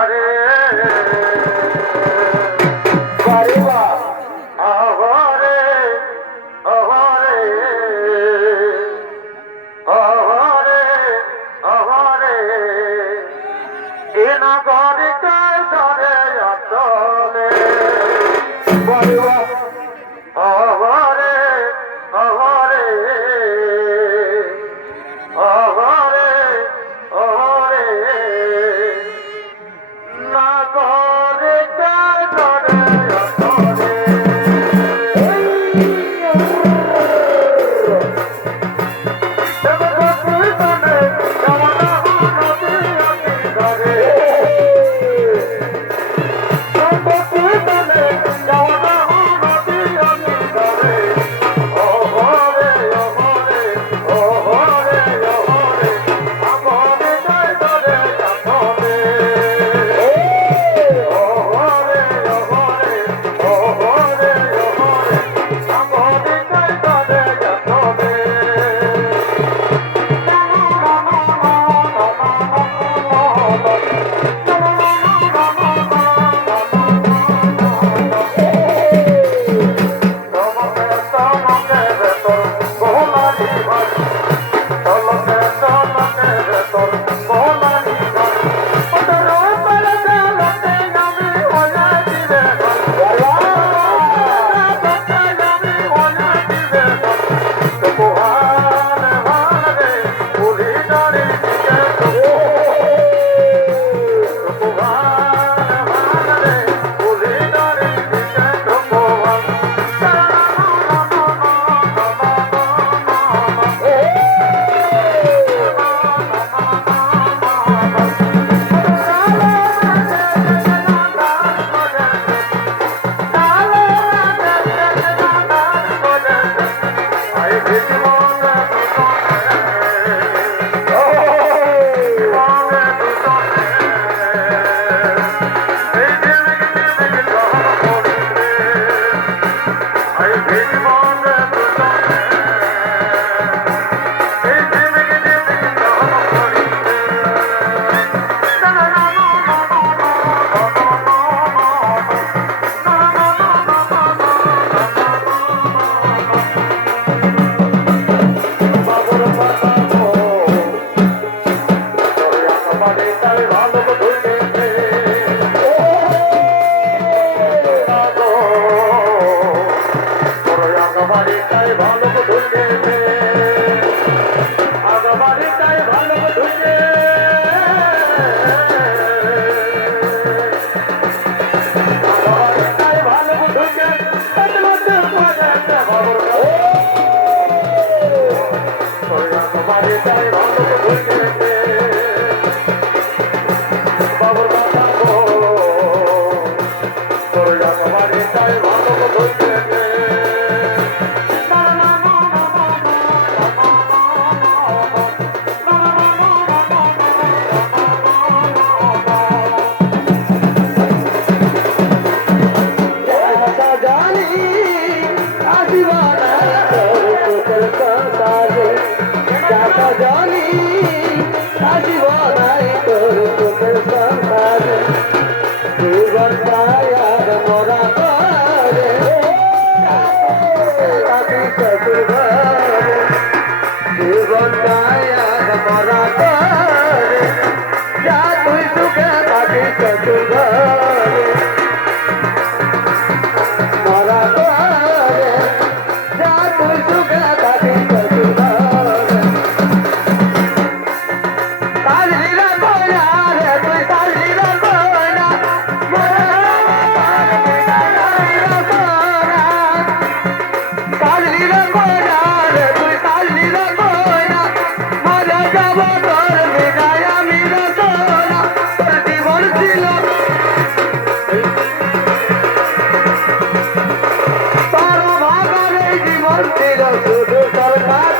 আরে ¡Gracias! মারা যা তুই সুখে থাকিস তুই भारती रंग बेकार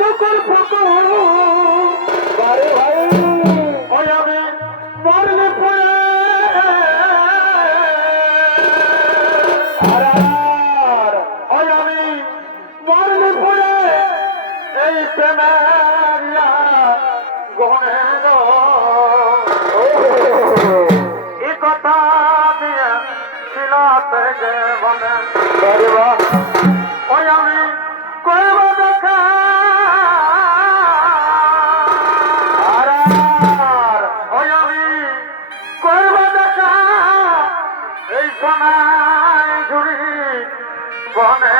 বুকের ফুটু। আরে ভাই। ওই আমি মরলে পরে। আর ওই আমি মরলে পরে। এই প্রেমের গহনে কথা দিয়ে শিলাতে জীবনে one hand.